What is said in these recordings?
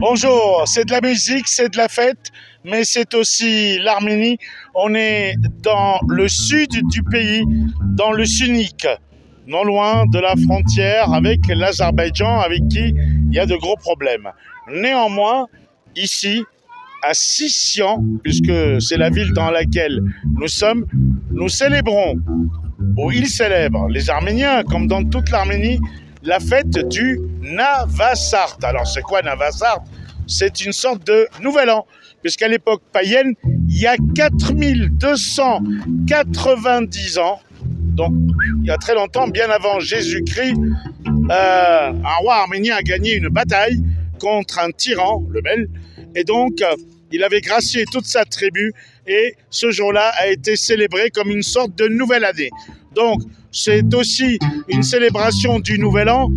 Bonjour, c'est de la musique, c'est de la fête, mais c'est aussi l'Arménie. On est dans le sud du pays, dans le Sunnique, non loin de la frontière avec l'Azerbaïdjan, avec qui il y a de gros problèmes. Néanmoins, ici, à Sissian, puisque c'est la ville dans laquelle nous sommes, nous célébrons, ou ils célèbrent, les Arméniens, comme dans toute l'Arménie, la fête du Navasart. Alors, c'est quoi Navasart? C'est une sorte de nouvel an, puisqu'à l'époque païenne, il y a 4290 ans, donc il y a très longtemps, bien avant Jésus-Christ, un roi arménien a gagné une bataille contre un tyran, le Mel, et donc il avait gracié toute sa tribu, et ce jour-là a été célébré comme une sorte de nouvelle année. Donc, c'est aussi une célébration du Nouvel An,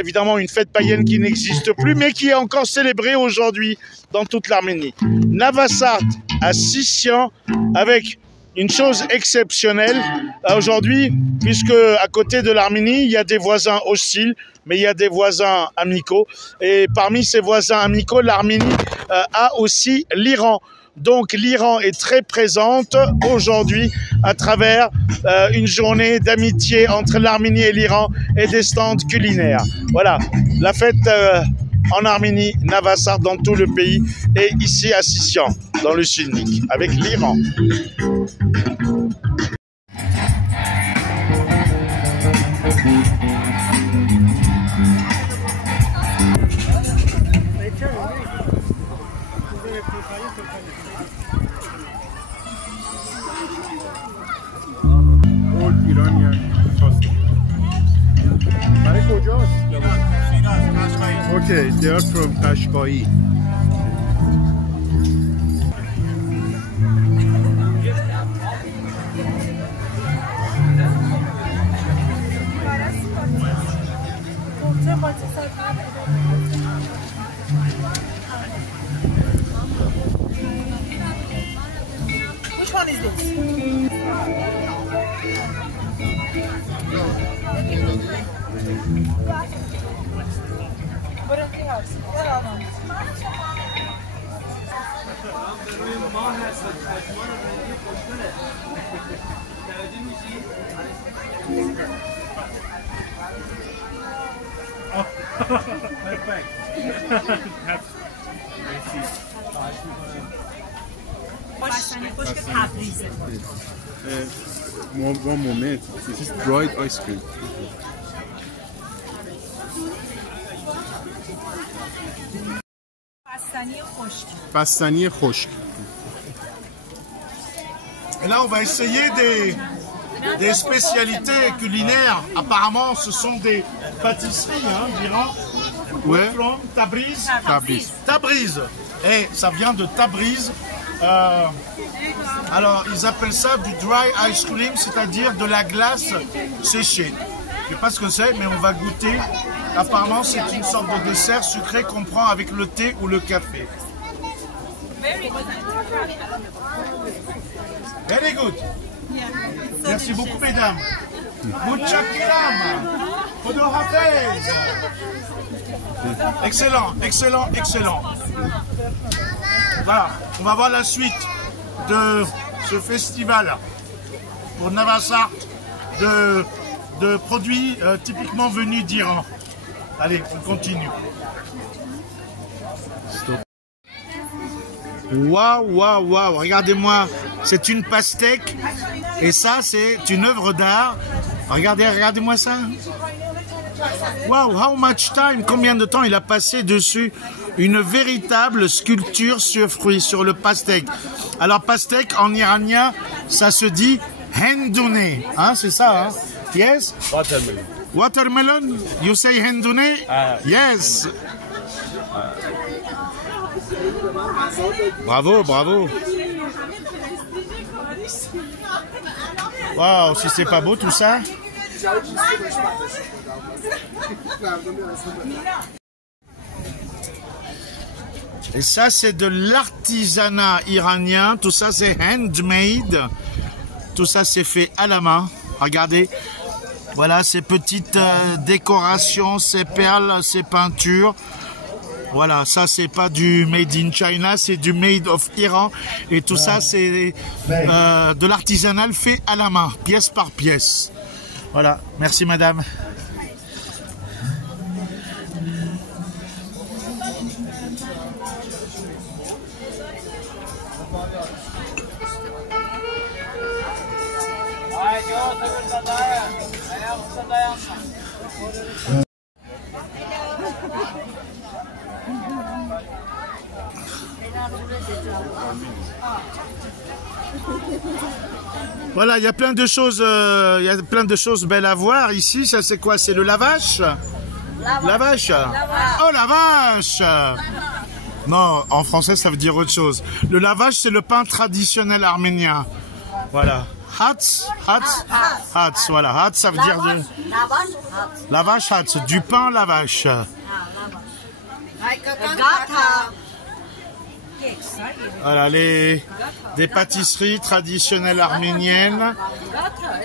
évidemment une fête païenne qui n'existe plus, mais qui est encore célébrée aujourd'hui dans toute l'Arménie. Navasart à Sissian, avec une chose exceptionnelle aujourd'hui, puisque à côté de l'Arménie, il y a des voisins hostiles, mais il y a des voisins amicaux. Et parmi ces voisins amicaux, l'Arménie a aussi l'Iran. Donc l'Iran est très présente aujourd'hui à travers une journée d'amitié entre l'Arménie et l'Iran et des stands culinaires. Voilà, la fête en Arménie, Navasart dans tout le pays et ici à Sissian, dans le Sunnique, avec l'Iran. Okay, they are from Qashqai. Which one is this? One moment. This is dried ice cream. Pastani khoshk. Et là, on va essayer des spécialités culinaires. Apparemment, ce sont des pâtisseries, hein, d'Iran. Ouais. From Tabriz. Tabriz. Tabriz. Et ça vient de Tabriz. Alors, ils appellent ça du dry ice cream, c'est-à-dire de la glace séchée. Je ne sais pas ce que c'est, mais on va goûter. Apparemment, c'est une sorte de dessert sucré qu'on prend avec le thé ou le café. Very good. Merci beaucoup, mesdames. Mutchakiram. Khodo hafez. Excellent, excellent, excellent. Voilà, on va voir la suite de ce festival pour Navasart de produits typiquement venus d'Iran. Allez, on continue. Waouh, waouh, waouh, regardez-moi, c'est une pastèque et ça c'est une œuvre d'art. Regardez, regardez-moi ça. Waouh, how much time, combien de temps il a passé dessus? Une véritable sculpture sur fruits, sur le pastèque. Alors pastèque en iranien, ça se dit hendoune, hein, c'est ça, hein? Yes? Watermelon. Watermelon? You say hendoune? Yes. Bravo, bravo. Waouh, si c'est pas beau tout ça. Et ça, c'est de l'artisanat iranien. Tout ça, c'est handmade. Tout ça, c'est fait à la main. Regardez. Voilà ces petites décorations, ces perles, ces peintures. Voilà, ça c'est pas du made in China, c'est du made of Iran. Et tout ça c'est de l'artisanal fait à la main, pièce par pièce. Voilà, merci madame. Voilà, il y a plein de choses, belles à voir ici. Ça c'est quoi? C'est le lavache? La vache. Oh la vache! Non, en français ça veut dire autre chose. Le lavache c'est le pain traditionnel arménien. Voilà. Hats, voilà. Hats ça veut dire de... La vache, hats, du pain la vache. Voilà, des pâtisseries traditionnelles arméniennes.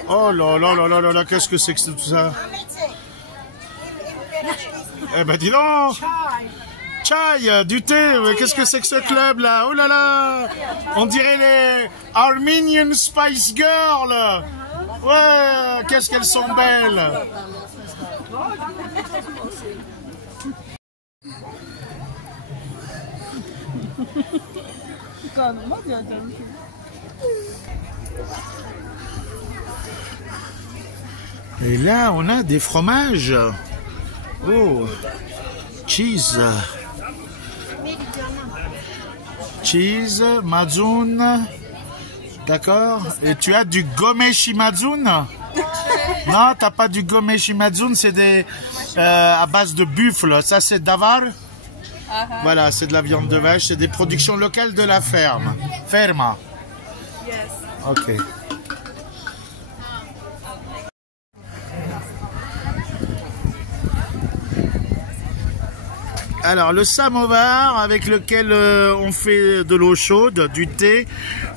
Oh là là là là là là, qu'est-ce que c'est que tout ça? Eh ben dis donc! Chai, du thé, qu'est-ce que c'est que ce club là? Oh là là! On dirait les Armenian Spice Girls! Ouais, qu'est-ce qu'elles sont belles! Et là, on a des fromages. Oh, cheese. Cheese, mazoun. D'accord. Et tu as du gomeshi mazoun? Non, t'as pas du gomeshi mazoun, c'est des à base de buffle. Ça, c'est davar. Voilà, c'est de la viande de vache. C'est des productions locales de la ferme. Ferma. Yes. Ok. Alors, le samovar avec lequel on fait de l'eau chaude, du thé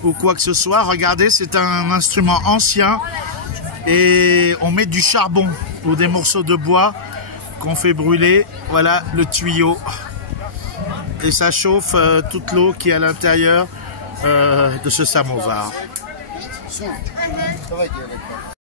ou quoi que ce soit, regardez, c'est un instrument ancien et on met du charbon ou des morceaux de bois qu'on fait brûler. Voilà le tuyau. Et ça chauffe toute l'eau qui est à l'intérieur de ce samovar.